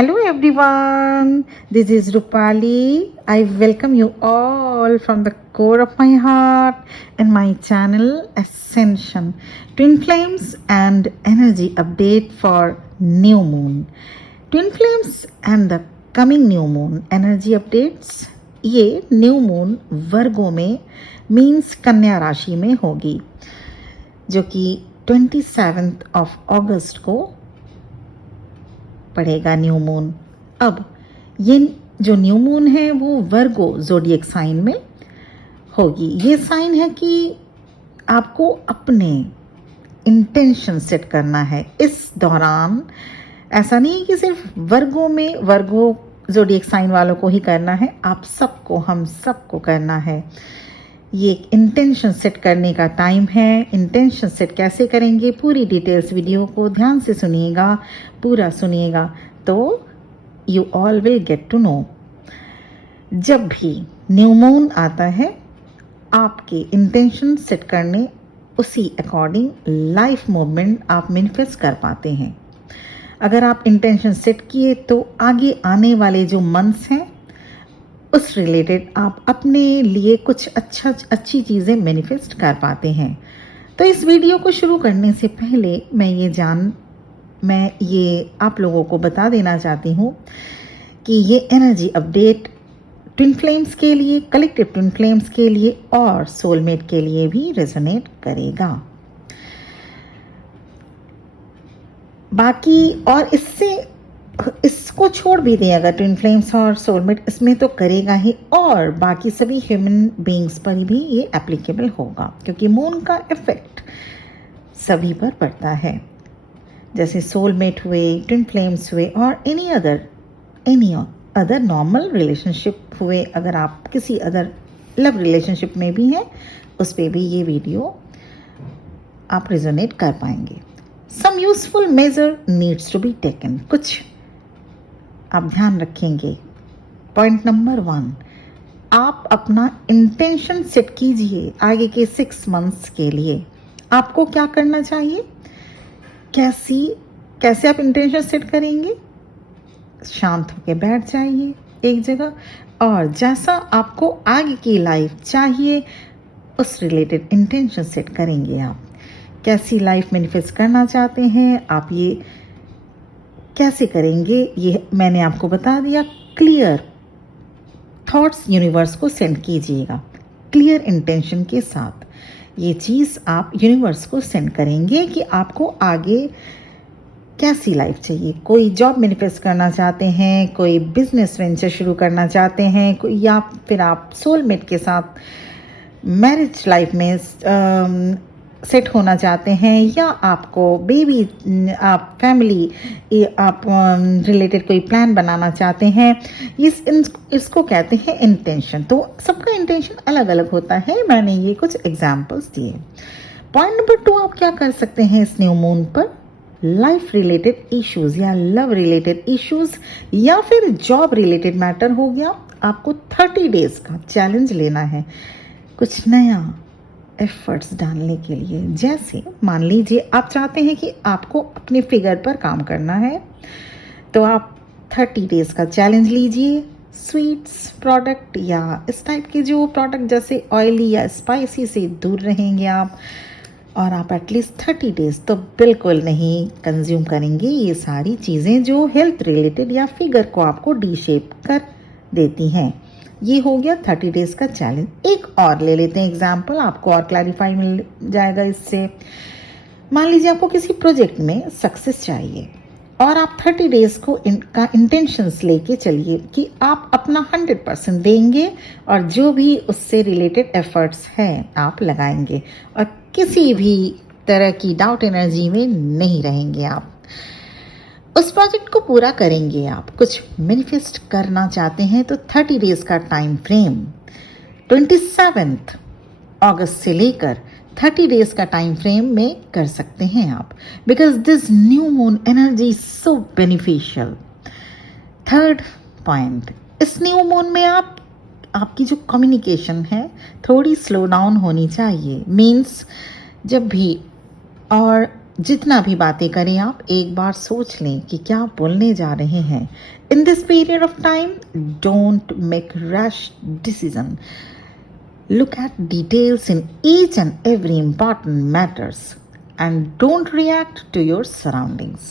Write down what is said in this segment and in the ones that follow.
Hello everyone, this is Rupali. I welcome you all from the core of my heart in my channel Ascension Twin Flames and Energy Update for New Moon. Twin Flames and the coming New Moon Energy Updates. ये new moon वर्गो में means कन्या राशि में होगी जो कि 27 अगस्त को पड़ेगा न्यू मून। अब ये जो न्यू मून है वो वर्गो जोडिएक साइन में होगी। ये साइन है कि आपको अपने इंटेंशन सेट करना है इस दौरान। ऐसा नहीं है कि सिर्फ वर्गो में वर्गो जोडिएक साइन वालों को ही करना है, आप सबको, हम सबको करना है। ये एक इंटेंशन सेट करने का टाइम है। इंटेंशन सेट कैसे करेंगे, पूरी डिटेल्स वीडियो को ध्यान से सुनिएगा, पूरा सुनिएगा तो you all will get to know. जब भी न्यू मून आता है आपके इंटेंशन सेट करने, उसी अकॉर्डिंग लाइफ मूवमेंट आप मैनिफेस्ट कर पाते हैं। अगर आप इंटेंशन सेट किए तो आगे आने वाले जो मंथ्स हैं उस रिलेटेड आप अपने लिए कुछ अच्छी चीज़ें मैनिफेस्ट कर पाते हैं। तो इस वीडियो को शुरू करने से पहले मैं ये आप लोगों को बता देना चाहती हूँ कि ये एनर्जी अपडेट ट्विन फ्लेम्स के लिए, कलेक्टिव ट्विन फ्लेम्स के लिए और सोलमेट के लिए भी रेजोनेट करेगा। बाकी और इसको छोड़ भी दें अगर ट्विन फ्लेम्स और सोलमेट, इसमें तो करेगा ही, और बाकी सभी ह्यूमन बीइंग्स पर भी ये एप्लीकेबल होगा क्योंकि मून का इफेक्ट सभी पर पड़ता है। जैसे सोलमेट हुए, ट्विन फ्लेम्स हुए और एनी अदर नॉर्मल रिलेशनशिप हुए। अगर आप किसी अदर लव रिलेशनशिप में भी हैं उस पर भी ये वीडियो आप रिजोनेट कर पाएंगे। Some useful measure needs to be taken, कुछ आप ध्यान रखेंगे। पॉइंट नंबर 1, आप अपना इंटेंशन सेट कीजिए आगे के 6 मंथ्स के लिए। आपको क्या करना चाहिए, कैसे आप इंटेंशन सेट करेंगे? शांत होकर बैठ जाइए एक जगह और जैसा आपको आगे की लाइफ चाहिए उस रिलेटेड इंटेंशन सेट करेंगे। आप कैसी लाइफ मैनिफेस्ट करना चाहते हैं, आप ये कैसे करेंगे, ये मैंने आपको बता दिया। क्लियर थॉट्स यूनिवर्स को सेंड कीजिएगा क्लियर इंटेंशन के साथ। ये चीज़ आप यूनिवर्स को सेंड करेंगे कि आपको आगे कैसी लाइफ चाहिए। कोई जॉब मैनिफेस्ट करना चाहते हैं, कोई बिजनेस वेंचर शुरू करना चाहते हैं, या फिर आप सोलमेट के साथ मैरिज लाइफ में सेट होना चाहते हैं, या आपको बेबी, आप फैमिली, आप रिलेटेड कोई प्लान बनाना चाहते हैं। इसको कहते हैं इंटेंशन। तो सबका इंटेंशन अलग अलग होता है, मैंने ये कुछ एग्जांपल्स दिए। पॉइंट नंबर 2, आप क्या कर सकते हैं इस न्यू मून पर? लाइफ रिलेटेड इश्यूज या लव रिलेटेड इश्यूज या फिर जॉब रिलेटेड मैटर हो गया, आपको 30 डेज का चैलेंज लेना है कुछ नया एफर्ट्स डालने के लिए। जैसे मान लीजिए आप चाहते हैं कि आपको अपने फिगर पर काम करना है, तो आप 30 डेज का चैलेंज लीजिए। स्वीट्स प्रोडक्ट या इस टाइप के जो प्रोडक्ट जैसे ऑयली या स्पाइसी से दूर रहेंगे आप, और आप एटलीस्ट 30 डेज तो बिल्कुल नहीं कंज्यूम करेंगे ये सारी चीज़ें जो हेल्थ रिलेटेड या फिगर को आपको डी शेप कर देती हैं। ये हो गया 30 डेज का चैलेंज। एक और ले लेते हैं एग्जाम्पल, आपको और क्लैरिफाई मिल जाएगा इससे। मान लीजिए आपको किसी प्रोजेक्ट में सक्सेस चाहिए और आप 30 डेज का इंटेंशंस लेके चलिए कि आप अपना 100% देंगे और जो भी उससे रिलेटेड एफर्ट्स हैं आप लगाएंगे और किसी भी तरह की डाउट एनर्जी में नहीं रहेंगे। आप उस प्रोजेक्ट को पूरा करेंगे। आप कुछ मैनिफेस्ट करना चाहते हैं तो 30 डेज का टाइम फ्रेम 27 अगस्त से लेकर 30 डेज का टाइम फ्रेम में कर सकते हैं आप, because this new moon energy so beneficial. Third point, इस न्यू मून में आपकी जो कम्युनिकेशन है थोड़ी स्लो डाउन होनी चाहिए। मीन्स जब भी और जितना भी बातें करें आप एक बार सोच लें कि क्या बोलने जा रहे हैं. In this period of time don't make rush decision. Look at details in each and every important matters and don't react to your surroundings.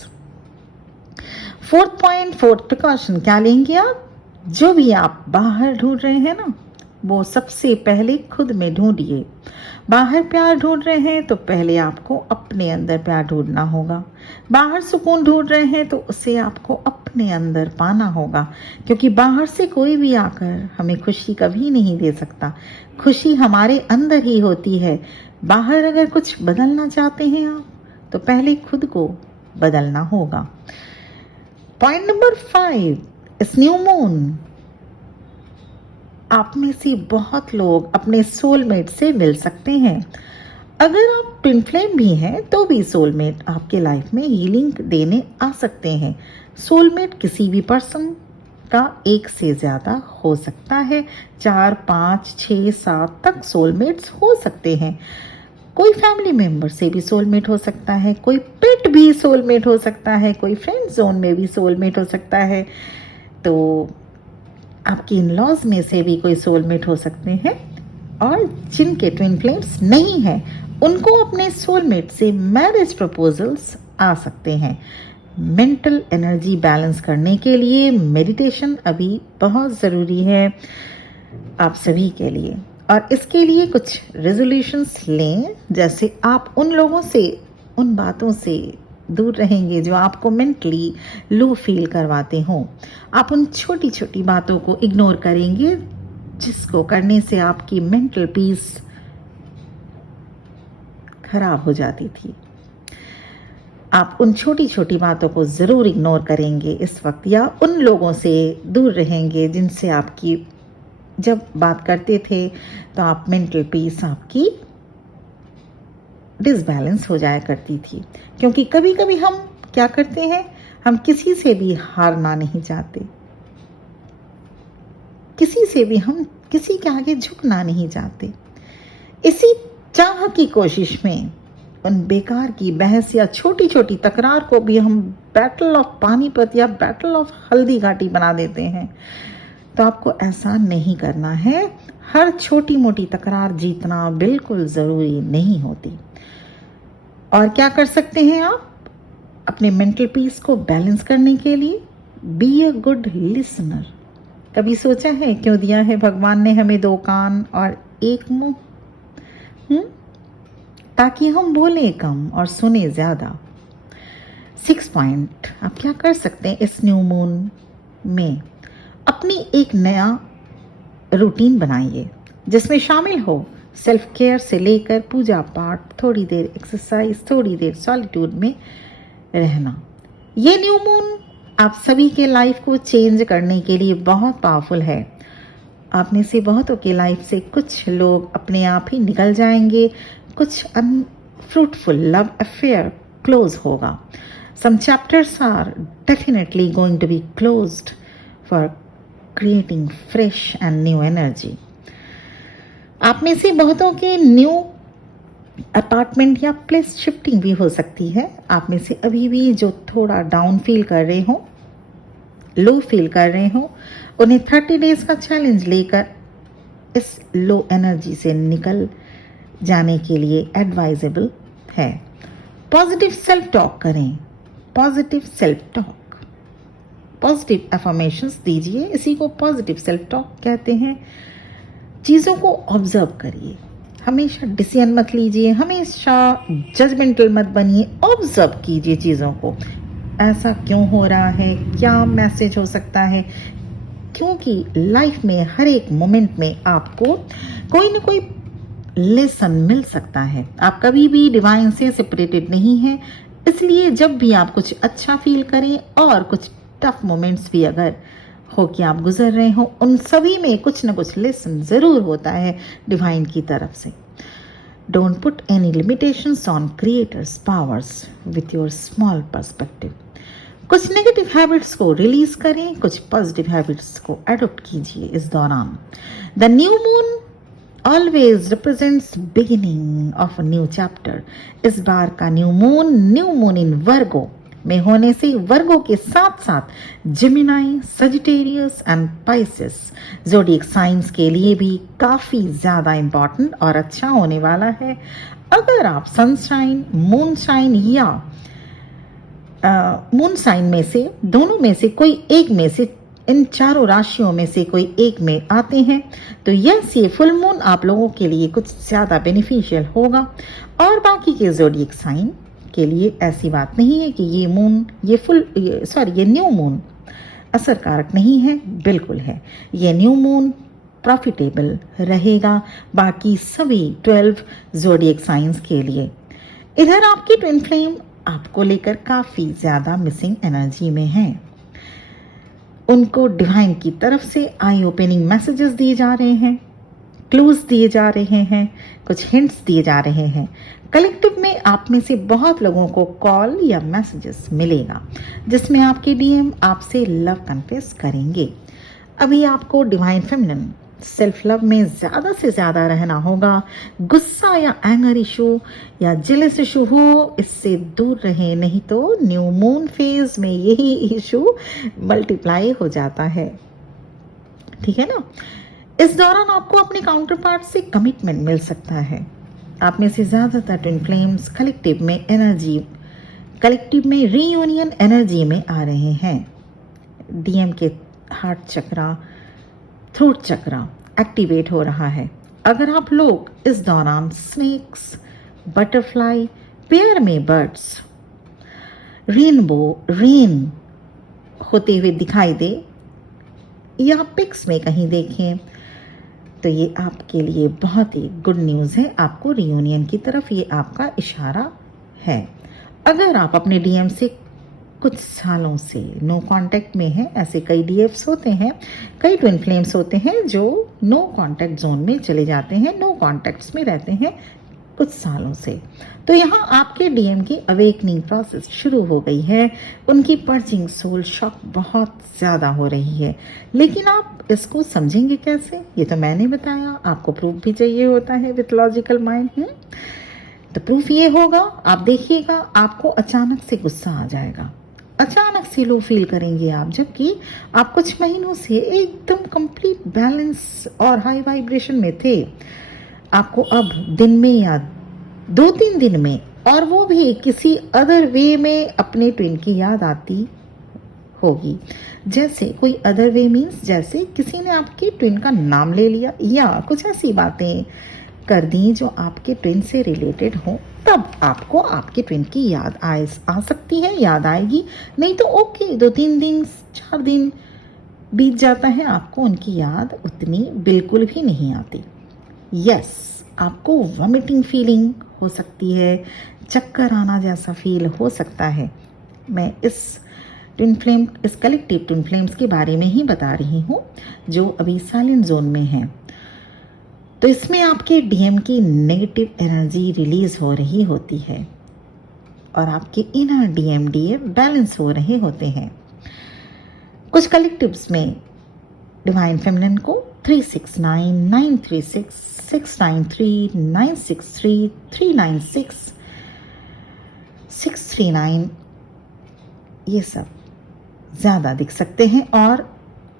Fourth point, fourth precaution क्या लेंगे आप? जो भी आप बाहर ढूंढ रहे हैं ना, वो सबसे पहले खुद में ढूंढिए. बाहर प्यार ढूंढ रहे हैं तो पहले आपको अपने अंदर प्यार ढूंढना होगा. बाहर सुकून ढूंढ रहे हैं तो उसे आपको अपने अंदर पाना होगा, क्योंकि बाहर से कोई भी आकर हमें खुशी कभी नहीं दे सकता. खुशी हमारे अंदर ही होती है. बाहर अगर कुछ बदलना चाहते हैं आप तो पहले खुद को बदलना होगा. पॉइंट नंबर 5, इस न्यू मून आप में से बहुत लोग अपने सोलमेट से मिल सकते हैं. अगर आप ट्विन फ्लेम भी हैं तो भी सोलमेट आपके लाइफ में हीलिंग देने आ सकते हैं. सोलमेट किसी भी पर्सन का एक से ज़्यादा हो सकता है. 4, 5, 6, 7 तक सोलमेट्स हो सकते हैं. कोई फैमिली मेम्बर से भी सोलमेट हो सकता है, कोई पेट भी सोलमेट हो सकता है, कोई फ्रेंड जोन में भी सोलमेट हो सकता है. तो आपके इन लॉज में से भी कोई सोलमेट हो सकते हैं. और जिनके ट्विन फ्लेम्स नहीं हैं उनको अपने सोलमेट से मैरिज प्रपोजल्स आ सकते हैं. मेंटल एनर्जी बैलेंस करने के लिए मेडिटेशन अभी बहुत ज़रूरी है आप सभी के लिए. और इसके लिए कुछ रेजोल्यूशंस लें, जैसे आप उन लोगों से, उन बातों से दूर रहेंगे जो आपको मेंटली लो फील करवाते हों. आप उन छोटी छोटी बातों को इग्नोर करेंगे जिसको करने से आपकी मेंटल पीस खराब हो जाती थी. आप उन छोटी छोटी बातों को ज़रूर इग्नोर करेंगे इस वक्त, या उन लोगों से दूर रहेंगे जिनसे आपकी जब बात करते थे तो आप मेंटल पीस आपकी डिसबैलेंस हो जाया करती थी. क्योंकि कभी कभी हम क्या करते हैं, हम किसी से भी हारना नहीं चाहते, किसी से भी हम किसी के आगे झुकना नहीं चाहते. इसी चाह की कोशिश में उन बेकार की बहस या छोटी छोटी तकरार को भी हम बैटल ऑफ पानीपत या बैटल ऑफ हल्दी घाटी बना देते हैं. तो आपको ऐसा नहीं करना है. हर छोटी मोटी तकरार जीतना बिल्कुल ज़रूरी नहीं होती. और क्या कर सकते हैं आप अपने मेंटल पीस को बैलेंस करने के लिए? Be a good listener. कभी सोचा है क्यों दिया है भगवान ने हमें 2 कान और 1 मुंह? ताकि हम बोले कम और सुने ज़्यादा. 6 पॉइंट आप क्या कर सकते हैं इस न्यू मून में? अपनी एक नया रूटीन बनाइए जिसमें शामिल हो सेल्फ केयर से लेकर पूजा पाठ, थोड़ी देर एक्सरसाइज, थोड़ी देर सॉलिट्यूड में रहना. ये न्यू मून आप सभी के लाइफ को चेंज करने के लिए बहुत पावरफुल है. आप में से बहुतों के लाइफ से कुछ लोग अपने आप ही निकल जाएंगे. कुछ अनफ्रूटफुल लव अफेयर क्लोज होगा. Some chapters are definitely going to be closed for creating fresh and new energy. आप में से बहुतों के न्यू अपार्टमेंट या प्लेस शिफ्टिंग भी हो सकती है. आप में से अभी भी जो थोड़ा डाउन फील कर रहे हो, लो फील कर रहे हो, उन्हें 30 डेज का चैलेंज लेकर इस लो एनर्जी से निकल जाने के लिए एडवाइजेबल है. पॉजिटिव सेल्फ टॉक करें. Positive self talk, positive affirmations दीजिए. इसी को पॉजिटिव सेल्फ टॉक कहते हैं. चीज़ों को ऑब्जर्व करिए. हमेशा डिसीजन मत लीजिए, हमेशा जजमेंटल मत बनिए. ऑब्जर्व कीजिए चीज़ों को. ऐसा क्यों हो रहा है, क्या मैसेज हो सकता है, क्योंकि लाइफ में हर एक मोमेंट में आपको कोई ना कोई लेसन मिल सकता है. आप कभी भी डिवाइन से सेपरेटेड नहीं हैं. इसलिए जब भी आप कुछ अच्छा फील करें और कुछ टफ मोमेंट्स भी अगर हो कि आप गुजर रहे हो, उन सभी में कुछ ना कुछ लेसन ज़रूर होता है डिवाइन की तरफ से. Don't put any limitations on creators powers with your small perspective. कुछ नेगेटिव हैबिट्स को रिलीज करें, कुछ पॉजिटिव हैबिट्स को अडॉप्ट कीजिए इस दौरान. The new moon always represents beginning of a new chapter. इस बार का न्यू मून इन वर्गो में होने से वर्गो के साथ साथ Gemini, Sagittarius and Pisces zodiac science के लिए भी काफ़ी ज़्यादा इम्पॉर्टेंट और अच्छा होने वाला है। अगर आप सनशाइन, मूनशाइन या मून साइन में से दोनों में से कोई एक में से इन चारों राशियों में से कोई एक में आते हैं तो यस, ये फुल मून आप लोगों के लिए कुछ ज़्यादा बेनिफिशियल होगा। और बाकी के ज़ोडिएक साइन के लिए ऐसी बात नहीं है कि ये न्यू मून असरकारक नहीं है, बिल्कुल है। ये न्यू मून प्रॉफिटेबल रहेगा बाकी सभी 12 ज़ोडिएक साइंस के लिए। इधर आपकी ट्विन फ्लेम आपको लेकर काफ़ी ज़्यादा मिसिंग एनर्जी में है। उनको डिवाइन की तरफ से आई ओपनिंग मैसेजेस दिए जा रहे हैं, क्लूज दिए जा रहे हैं, कुछ हिंट्स दिए जा रहे हैं। कलेक्टिव में आप में से बहुत लोगों को कॉल या मैसेजेस मिलेगा जिसमें आपके डीएम आपसे लव कन्फेस करेंगे। अभी आपको डिवाइन फेमिनिन सेल्फ लव में ज़्यादा से ज़्यादा रहना होगा। गुस्सा या एंगर इशू या जेलस इशू हो, इससे दूर रहें, नहीं तो न्यू मून फेज में यही इशू मल्टीप्लाई हो जाता है। ठीक है ना। इस दौरान आपको अपने काउंटर पार्ट से कमिटमेंट मिल सकता है। आप में से ज़्यादातर ट्विन फ्लेम्स कलेक्टिव में रीयूनियन एनर्जी में आ रहे हैं। डीएम के हार्ट चक्रा, थ्रोट चक्रा एक्टिवेट हो रहा है। अगर आप लोग इस दौरान स्नेक्स, बटरफ्लाई, पेयर में बर्ड्स, रेन होते हुए दिखाई दे या पिक्स में कहीं देखें तो ये आपके लिए बहुत ही गुड न्यूज़ है। आपको रियूनियन की तरफ ये आपका इशारा है। अगर आप अपने डीएम से कुछ सालों से नो कांटेक्ट में हैं, ऐसे कई डीएफ्स होते हैं, कई ट्विन फ्लेम्स होते हैं जो नो कांटेक्ट जोन में चले जाते हैं, नो कांटेक्ट्स में रहते हैं कुछ सालों से, तो यहाँ आपके डीएम की अवेकनिंग प्रोसेस शुरू हो गई है। उनकी पर्जिंग सोल शॉक बहुत ज़्यादा हो रही है, लेकिन आप इसको समझेंगे कैसे, ये तो मैंने बताया। आपको प्रूफ भी चाहिए होता है विथ लॉजिकल माइंड। तो प्रूफ ये होगा, आप देखिएगा आपको अचानक से गुस्सा आ जाएगा, अचानक से लो फील करेंगे आप, जबकि आप कुछ महीनों से एकदम कंप्लीट बैलेंस और हाई वाइब्रेशन में थे। आपको अब दिन में या 2-3 दिन में, और वो भी किसी अदर वे में, अपने ट्विन की याद आती होगी। जैसे कोई अदर वे मीन्स जैसे किसी ने आपके ट्विन का नाम ले लिया या कुछ ऐसी बातें कर दी जो आपके ट्विन से रिलेटेड हो, तब आपको आपके ट्विन की याद आ सकती है, याद आएगी। नहीं तो ओके, 2-3 दिन 4 दिन बीत जाता है, आपको उनकी याद उतनी बिल्कुल भी नहीं आती। यस, आपको वॉमिटिंग फीलिंग हो सकती है, चक्कर आना जैसा फील हो सकता है। मैं इस कलेक्टिव ट्विन फ्लेम्स के बारे में ही बता रही हूँ जो अभी साइलेंट जोन में हैं। तो इसमें आपके डीएम की नेगेटिव एनर्जी रिलीज हो रही होती है और आपके इनर डीएफ बैलेंस हो रहे होते हैं। कुछ कलेक्टिव्स में डिवाइन फेमिनिन को 369, 936, 693, 963, 396, 639 ये सब ज़्यादा दिख सकते हैं, और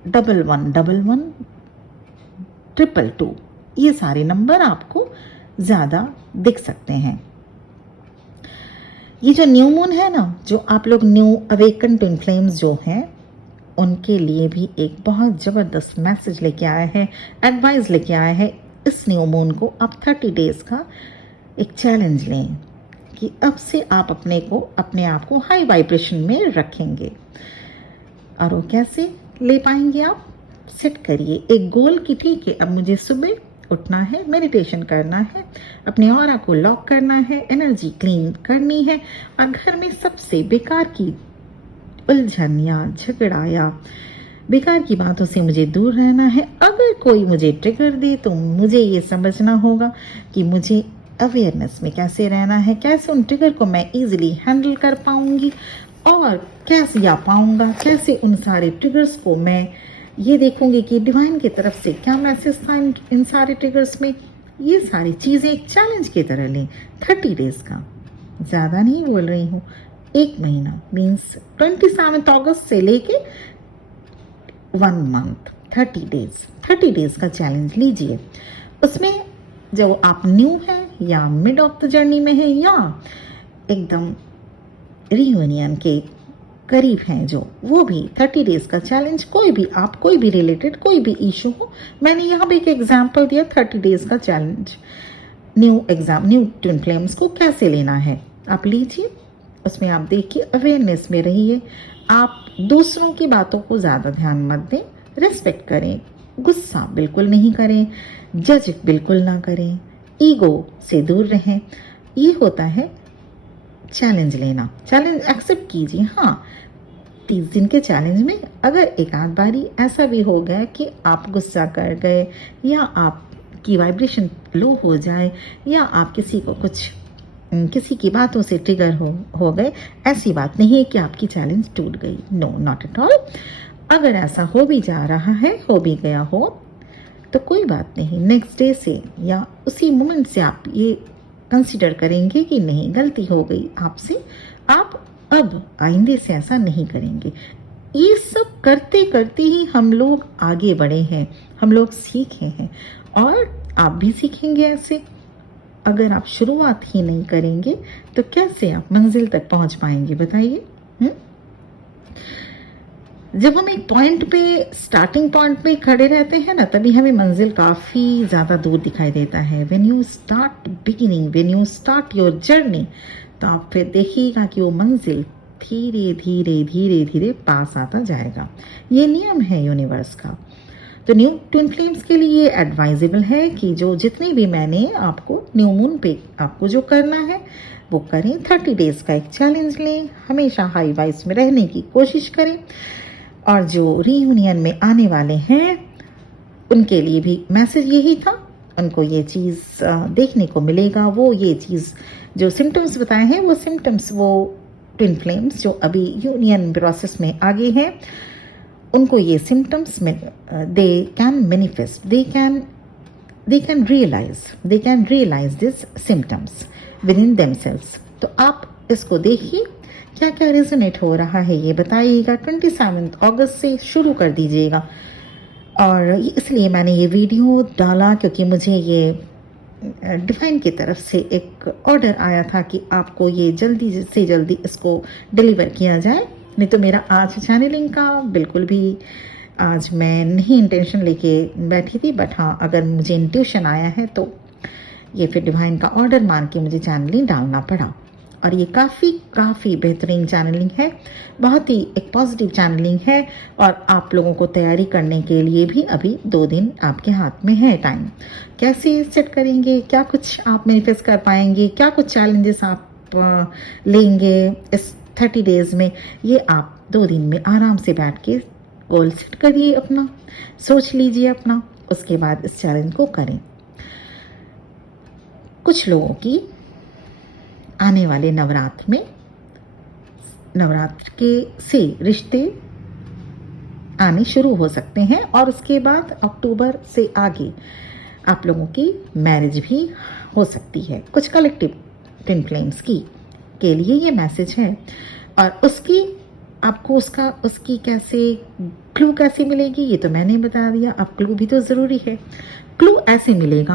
1111, 222 ये सारे नंबर आपको ज़्यादा दिख सकते हैं। ये जो न्यू मून है ना, जो आप लोग न्यू अवेकन ट्विन फ्लेम्स जो हैं, उनके लिए भी एक बहुत ज़बरदस्त मैसेज लेके आया है, एडवाइस लेके आया है। इस न्यू मून को आप 30 डेज़ का एक चैलेंज लें कि अब से आप अपने आप को हाई वाइब्रेशन में रखेंगे। और वो कैसे ले पाएंगे आप? सेट करिए एक गोल कि ठीक है, अब मुझे सुबह उठना है, मेडिटेशन करना है, अपने ऑरा को लॉक करना है, एनर्जी क्लीन करनी है, और घर में सबसे बेकार की उलझन या झगड़ा या बेकार की बातों से मुझे दूर रहना है। अगर कोई मुझे ट्रिगर दे तो मुझे ये समझना होगा कि मुझे अवेयरनेस में कैसे रहना है, कैसे उन ट्रिगर को मैं इजीली हैंडल कर पाऊंगी और कैसे उन सारे ट्रिगर्स को मैं ये देखूंगी कि डिवाइन की तरफ से क्या मैसेज था इन सारे ट्रिगर्स में, ये सारी चीज़ें एक चैलेंज की तरह लें। 30 डेज़ का, ज़्यादा नहीं बोल रही हूँ, 1 महीना मीन्स 27 अगस्त से लेके 1 मंथ, 30 डेज़ का चैलेंज लीजिए। उसमें जो आप न्यू हैं या मिड ऑफ द जर्नी में हैं या एकदम रियूनियन के करीब हैं जो, वो भी 30 डेज़ का चैलेंज, कोई भी आप, कोई भी रिलेटेड कोई भी इशू हो। मैंने यहाँ पे एक एग्जाम्पल दिया 30 डेज़ का चैलेंज। न्यू ट्विन फ्लेम्स को कैसे लेना है आप लीजिए। उसमें आप देखिए, अवेयरनेस में रहिए, आप दूसरों की बातों को ज़्यादा ध्यान मत दें, रेस्पेक्ट करें, गुस्सा बिल्कुल नहीं करें, जज बिल्कुल ना करें, ईगो से दूर रहें। ये होता है चैलेंज लेना। चैलेंज एक्सेप्ट कीजिए। हाँ, 30 दिन के चैलेंज में अगर एक आध बारी ऐसा भी हो गया कि आप गुस्सा कर गए या आपकी वाइब्रेशन लो हो जाए या आप किसी की बातों से ट्रिगर हो गए, ऐसी बात नहीं है कि आपकी चैलेंज टूट गई। No, not at all. अगर ऐसा हो भी जा रहा है, हो भी गया हो, तो कोई बात नहीं, नेक्स्ट डे से या उसी मोमेंट से आप ये कंसिडर करेंगे कि नहीं, गलती हो गई आपसे, आप अब आइंदे से ऐसा नहीं करेंगे। ये सब करते करते ही हम लोग आगे बढ़े हैं, हम लोग सीखे हैं और आप भी सीखेंगे ऐसे। अगर आप शुरुआत ही नहीं करेंगे तो कैसे आप मंजिल तक पहुंच पाएंगे बताइए। जब हम एक पॉइंट पे, स्टार्टिंग पॉइंट पे खड़े रहते हैं ना, तभी हमें मंजिल काफ़ी ज़्यादा दूर दिखाई देता है। When you start your journey, तो आप फिर देखिएगा कि वो मंजिल धीरे धीरे धीरे धीरे पास आता जाएगा। ये नियम है यूनिवर्स का। तो न्यू ट्विन फ्लेम्स के लिए एडवाइजेबल है कि जितनी भी मैंने आपको न्यू मून पे आपको जो करना है वो करें। 30 डेज़ का एक चैलेंज लें, हमेशा हाई वाइब्स में रहने की कोशिश करें। और जो रीयूनियन में आने वाले हैं उनके लिए भी मैसेज यही था, उनको ये चीज़ देखने को मिलेगा। वो ये चीज़ जो सिम्टम्स बताए हैं, वो सिम्टम्स, वो ट्विन फ्लेम्स जो अभी यूनियन प्रोसेस में आगे हैं, उनको ये सिम्टम्स में they can manifest, they can realise this symptoms within themselves. तो आप इसको देखिए, क्या क्या रेजोनेट हो रहा है ये बताइएगा। 27 अगस्त से शुरू कर दीजिएगा। और इसलिए मैंने ये वीडियो डाला क्योंकि मुझे ये डिवाइन की तरफ से एक ऑर्डर आया था कि आपको ये जल्दी से जल्दी इसको डिलीवर किया जाए। नहीं तो मेरा आज चैनलिंग का बिल्कुल भी, आज मैं नहीं इंटेंशन लेके बैठी थी, बट हाँ, अगर मुझे इंट्यूशन आया है तो ये फिर डिवाइन का ऑर्डर मान के मुझे चैनलिंग डालना पड़ा। और ये काफ़ी बेहतरीन चैनलिंग है, बहुत ही एक पॉजिटिव चैनलिंग है। और आप लोगों को तैयारी करने के लिए भी अभी 2 दिन आपके हाथ में है टाइम। कैसे सेट करेंगे, क्या कुछ आप मैनिफेस्ट कर पाएंगे, क्या कुछ चैलेंजेस आप लेंगे इस 30 डेज़ में, ये आप 2 दिन में आराम से बैठ के गोल सेट करिए, अपना सोच लीजिए अपना, उसके बाद इस चैलेंज को करें। कुछ लोगों की आने वाले नवरात्र के से रिश्ते आने शुरू हो सकते हैं और उसके बाद अक्टूबर से आगे आप लोगों की मैरिज भी हो सकती है। कुछ कलेक्टिव ट्विन फ्लेम्स के लिए ये मैसेज है। और आपको उसकी क्लू कैसे मिलेगी ये तो मैंने बता दिया। अब क्लू भी तो ज़रूरी है। क्लू ऐसे मिलेगा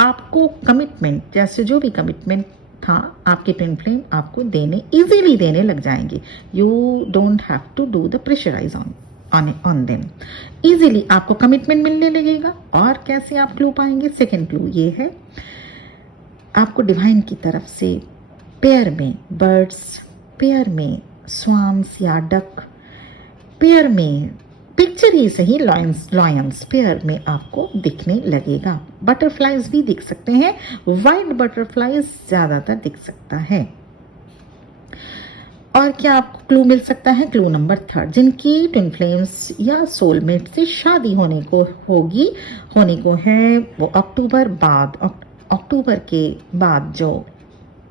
आपको कमिटमेंट, जैसे जो भी कमिटमेंट था आपके ट्विन फ्लेम आपको इजीली देने लग जाएंगे। You don't have to do the pressurise on them. Easily आपको कमिटमेंट मिलने लगेगा। और कैसे आप क्लू पाएंगे? सेकेंड क्लू ये है, आपको डिवाइन की तरफ से पेयर में बर्ड्स, पेयर में स्वान्स या डक, पेयर में पिक्चर ही सही लॉयंस पेयर में आपको दिखने लगेगा। बटरफ्लाइज भी दिख सकते हैं, वाइट बटरफ्लाइज ज़्यादातर दिख सकता है। और क्या आपको क्लू मिल सकता है? क्लू नंबर 3, जिनकी ट्विन फ्लेम्स या सोलमेट से शादी होने को है, वो अक्टूबर के बाद जो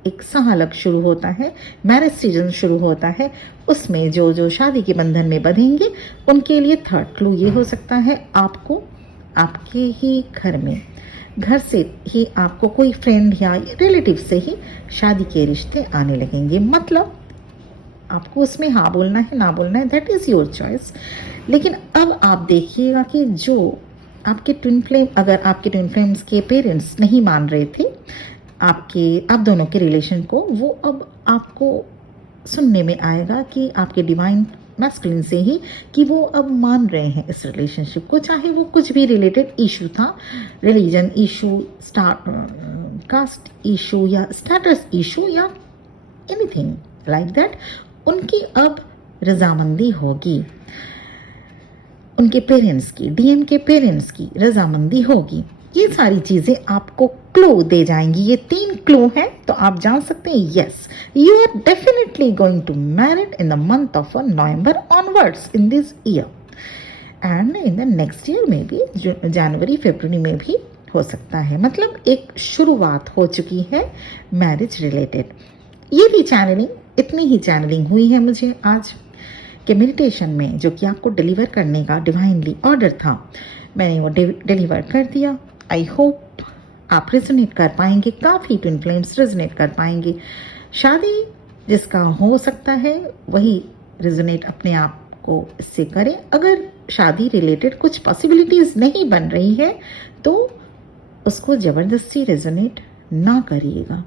एक साहलक शुरू होता है, मैरिज सीजन शुरू होता है, उसमें जो शादी के बंधन में बंधेंगे उनके लिए 3rd क्लू ये हो सकता है, आपको आपके ही घर में घर से ही आपको कोई फ्रेंड या रिलेटिव से ही शादी के रिश्ते आने लगेंगे। मतलब आपको उसमें हाँ बोलना है ना बोलना है, दैट इज़ योर चॉइस। लेकिन अब आप देखिएगा कि जो आपके ट्विन फ्लेम, अगर आपके ट्विन फ्लेम्स के पेरेंट्स नहीं मान रहे थे आप दोनों के रिलेशन को, वो अब आपको सुनने में आएगा कि आपके डिवाइन मैस्कुलिन से ही कि वो अब मान रहे हैं इस रिलेशनशिप को, चाहे वो कुछ भी रिलेटेड इशू था, रिलीजन इशू, कास्ट इशू या स्टेटस इशू या एनीथिंग लाइक दैट। उनकी अब रजामंदी होगी, उनके पेरेंट्स की, डीएम के पेरेंट्स की रजामंदी होगी। ये सारी चीज़ें आपको क्लू दे जाएंगी। ये 3 क्लू हैं, तो आप जान सकते हैं yes you are definitely going to married in the month of November onwards in this year, and in the next year में भी जनवरी फरवरी में भी हो सकता है। मतलब एक शुरुआत हो चुकी है मैरिज रिलेटेड। ये भी चैनलिंग, इतनी ही चैनलिंग हुई है मुझे आज के मेडिटेशन में, जो कि आपको डिलीवर करने का डिवाइनली ऑर्डर था। मैंने वो डिलीवर कर दिया। आई होप आप रेजोनेट कर पाएंगे, काफ़ी ट्विन फ्लेम्स रेजोनेट कर पाएंगे। शादी जिसका हो सकता है वही रेजोनेट अपने आप को इससे करें। अगर शादी रिलेटेड कुछ पॉसिबिलिटीज़ नहीं बन रही है तो उसको ज़बरदस्ती रेजोनेट ना करिएगा।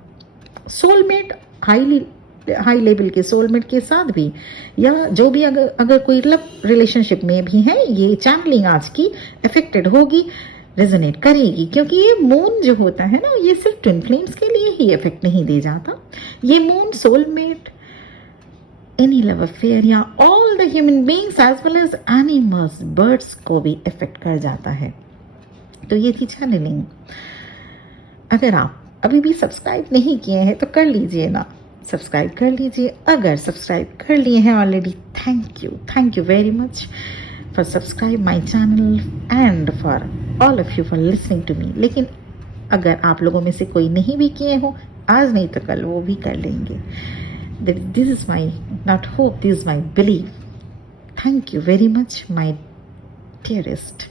सोलमेट, हाई लेवल के सोलमेट के साथ भी, या जो भी अगर कोई लव रिलेशनशिप में भी है, ये चैनलिंग आज की इफेक्टेड होगी, रेजोनेट करेगी। क्योंकि ये मून जो होता है ना, ये सिर्फ ट्विन फ्लेम्स के लिए ही इफेक्ट नहीं दे जाता। ये moon soulmate, any love affair या all the human beings as well as animals, birds को भी इफेक्ट कर जाता है। तो ये थी चैनलिंग। अगर आप अभी भी सब्सक्राइब नहीं किए हैं तो कर लीजिए ना, सब्सक्राइब कर लीजिए। अगर सब्सक्राइब कर लिए हैं already, thank you very much for subscribe my channel and for all of you for listening to me. लेकिन अगर आप लोगों में से कोई नहीं भी किए हो, आज नहीं तो कल वो भी कर लेंगे। This is my not hope, this is my believe. Thank you very much my dearest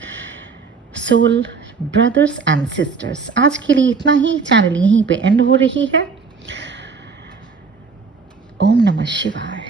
soul brothers and sisters. आज के लिए इतना ही। चैनल यहीं पे एंड हो रही है। ओम नमः शिवाय।